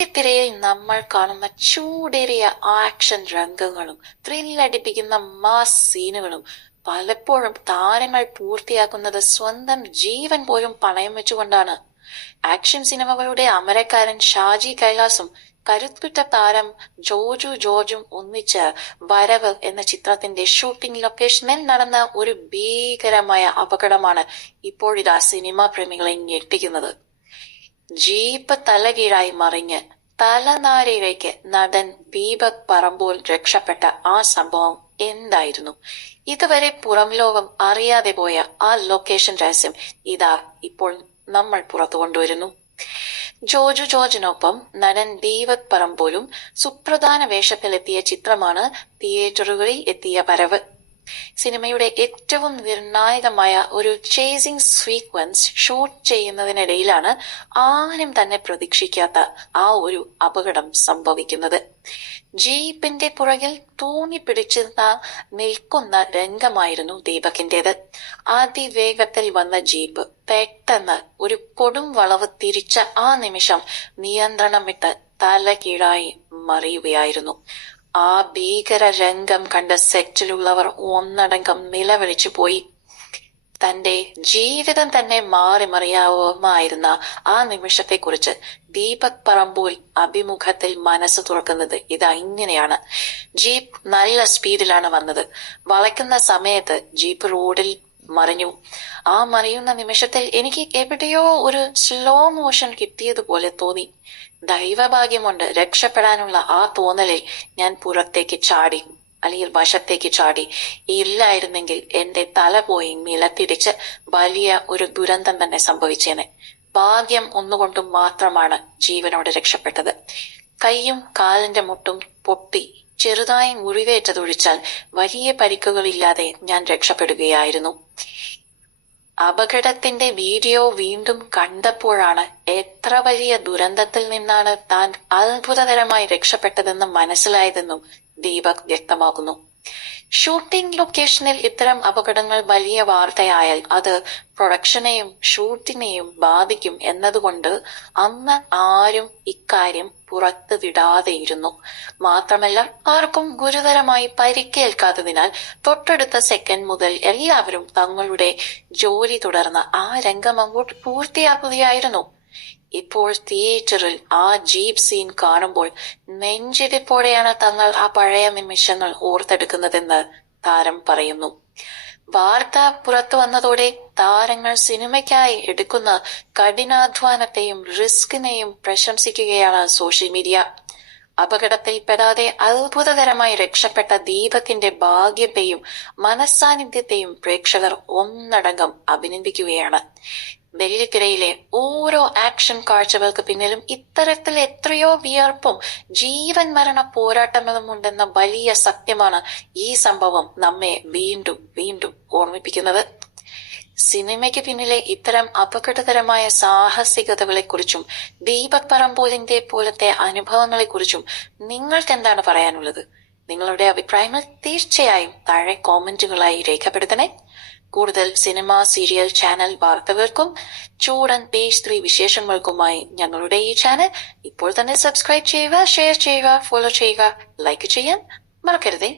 തിരയിൽ നമ്മൾ കാണുന്ന ചൂടേറിയ ആക്ഷൻ രംഗങ്ങളും ത്രില്ലടിപ്പിക്കുന്ന മാസ് സീനുകളും പലപ്പോഴും താരങ്ങൾ പൂർത്തിയാക്കുന്നത് സ്വന്തം ജീവൻ പോലും പണയം വെച്ചുകൊണ്ടാണ്. ആക്ഷൻ സിനിമകളുടെ അമരക്കാരൻ ഷാജി കൈലാസും കരുത്തുറ്റ താരം ജോജു ജോർജും ഒന്നിച്ച് വരവ് എന്ന ചിത്രത്തിന്റെ ഷൂട്ടിംഗ് ലൊക്കേഷനിൽ നടന്ന ഒരു ഭീകരമായ അപകടമാണ് ഇപ്പോഴിതാ സിനിമാ പ്രേമികളെ ഞെട്ടിക്കുന്നത്. ജീപ്പ് തലകീഴായി മറിഞ്ഞ് തലനാരിഴയ്ക്ക് നടൻ ദീപക് പറമ്പോൾ രക്ഷപ്പെട്ട ആ സംഭവം എന്തായിരുന്നു? ഇതുവരെ പുറം ലോകം അറിയാതെ പോയ ആ ലൊക്കേഷൻ രഹസ്യം ഇതാ ഇപ്പോൾ നമ്മൾ പുറത്തു കൊണ്ടുവരുന്നു. ജോജു ജോർജിനൊപ്പം നടൻ ദീപക് പറമ്പോലും സുപ്രധാന വേഷത്തിലെത്തിയ ചിത്രമാണ് തിയേറ്ററുകളിൽ എത്തിയ വരവ്. സിനിമയുടെ ഏറ്റവും നിർണായകമായ ഒരു ചേസിംഗ് സീക്വൻസ് ഷൂട്ട് ചെയ്യുന്നതിനിടയിലാണ് ആരും തന്നെ പ്രതീക്ഷിക്കാത്ത ആ ഒരു അപകടം സംഭവിക്കുന്നത്. ജീപ്പിന്റെ പുറകിൽ തൂങ്ങിപ്പിടിച്ച് നിൽക്കുന്ന രംഗമായിരുന്നു ദീപകിന്റേത്. അതിവേഗത്തിൽ വന്ന ജീപ്പ് പെട്ടെന്ന് ഒരു കൊടും വളവ് തിരിച്ച ആ നിമിഷം നിയന്ത്രണം വിട്ട് തല കീഴായി മറിയുകയായിരുന്നു. ആ ഭീകര രംഗം കണ്ട സെറ്റിലുള്ളവർ ഒന്നടങ്കം നിലവിളിച്ചു പോയി. തന്റെ ജീവിതം തന്നെ മാറിമറിയാവുമായിരുന്ന ആ നിമിഷത്തെക്കുറിച്ച് ദീപക് പറമ്പോൾ അഭിമുഖത്തിൽ മനസ്സ് തുറക്കുന്നത് ഇതാ ഇങ്ങനെയാണ്. ജീപ്പ് നല്ല സ്പീഡിലാണ് വന്നത്. വളയ്ക്കുന്ന സമയത്ത് ജീപ്പ് റോഡിൽ മറിഞ്ഞു. ആ മറിയുന്ന നിമിഷത്തിൽ എനിക്ക് എവിടെയോ ഒരു സ്ലോ മോഷൻ കിട്ടിയതുപോലെ തോന്നി. ദൈവഭാഗ്യമുണ്ട് രക്ഷപ്പെടാനുള്ള ആ തോന്നലിൽ ഞാൻ പുറത്തേക്ക് ചാടി, അല്ലെങ്കിൽ വശത്തേക്ക് ചാടി. ഇല്ലായിരുന്നെങ്കിൽ എന്റെ തല പോയി നിലത്തിടിച്ച് വലിയ ഒരു ദുരന്തം തന്നെ സംഭവിച്ചേനെ. ഭാഗ്യം ഒന്നുകൊണ്ടും മാത്രമാണ് ജീവനോടെ രക്ഷപ്പെട്ടത്. കൈയും കാലിന്റെ മുട്ടും പൊട്ടി ചെറുതായി മുറിവേറ്റതൊഴിച്ചാൽ വലിയ പരിക്കുകളില്ലാതെ ഞാൻ രക്ഷപ്പെടുകയായിരുന്നു. അപകടത്തിന്റെ വീഡിയോ വീണ്ടും കണ്ടപ്പോഴാണ് എത്ര വലിയ ദുരന്തത്തിൽ നിന്നാണ് താൻ അത്ഭുതകരമായി രക്ഷപ്പെട്ടതെന്ന് മനസ്സിലായതെന്നും ദീപക് വ്യക്തമാക്കുന്നു. ഷൂട്ടിംഗ് ലൊക്കേഷനിൽ ഇത്തരം അപകടങ്ങൾ വലിയ വാർത്തയായാൽ അത് പ്രൊഡക്ഷനെയും ഷൂട്ടിനെയും ബാധിക്കും എന്നതുകൊണ്ട് അന്ന് ആരും ഇക്കാര്യം പുറത്തു വിടാതെയിരുന്നു. മാത്രമല്ല ആർക്കും ഗുരുതരമായി പരിക്കേൽക്കാത്തതിനാൽ തൊട്ടടുത്ത സെക്കൻഡ് മുതൽ എല്ലാവരും തങ്ങളുടെ ജോലി തുടർന്ന് ആ രംഗം അങ്ങോട്ട് പൂർത്തിയാക്കുകയായിരുന്നു. ഇപ്പോൾ തിയേറ്ററിൽ ആ ജീപ്പ് സീൻ കാണുമ്പോൾ നെഞ്ചിടിപ്പോടെയാണ് തങ്ങൾ ആ പഴയ നിമിഷങ്ങൾ ഓർത്തെടുക്കുന്നതെന്ന് താരം പറയുന്നു. വാർത്ത പുറത്തു വന്നതോടെ താരങ്ങൾ സിനിമയ്ക്കായി എടുക്കുന്ന കഠിനാധ്വാനത്തെയും റിസ്കിനെയും പ്രശംസിക്കുകയാണ് സോഷ്യൽ മീഡിയ. അപകടത്തിൽപ്പെടാതെ അത്ഭുതകരമായി രക്ഷപ്പെട്ട ദീപകിന്റെ ഭാഗ്യത്തെയും മനസ്സാന്നിധ്യത്തെയും പ്രേക്ഷകർ ഒന്നടങ്കം അഭിനന്ദിക്കുകയാണ്. വെള്ളിത്തിരയിലെ ഓരോ ആക്ഷൻ കാഴ്ചകൾക്ക് പിന്നിലും ഇത്തരത്തിൽ എത്രയോ വിയർപ്പും ജീവൻ മരണ പോരാട്ടങ്ങളുമുണ്ടെന്ന വലിയ സത്യമാണ് ഈ സംഭവം നമ്മെ വീണ്ടും വീണ്ടും ഓർമ്മിപ്പിക്കുന്നത്. സിനിമയ്ക്ക് പിന്നിലെ ഇത്തരം അപകടകരമായ സാഹസികതകളെക്കുറിച്ചും ദീപക് പറമ്പോലിന്റെ പോലത്തെ അനുഭവങ്ങളെക്കുറിച്ചും നിങ്ങൾക്ക് എന്താണ് പറയാനുള്ളത്? നിങ്ങളുടെ അഭിപ്രായങ്ങൾ തീർച്ചയായും താഴെ കോമന്റുകളായി രേഖപ്പെടുത്തണേ. കൂടുതൽ സിനിമ, സീരിയൽ, ചാനൽ വാർത്തകൾക്കും ചൂടൻ പേജ് 3 വിശേഷങ്ങൾക്കുമായി ഞങ്ങളുടെ ഈ ചാനൽ ഇപ്പോൾ തന്നെ സബ്സ്ക്രൈബ് ചെയ്യുക, ഷെയർ ചെയ്യുക, ഫോളോ ചെയ്യുക, ലൈക്ക് ചെയ്യാൻ മറക്കരുതേ.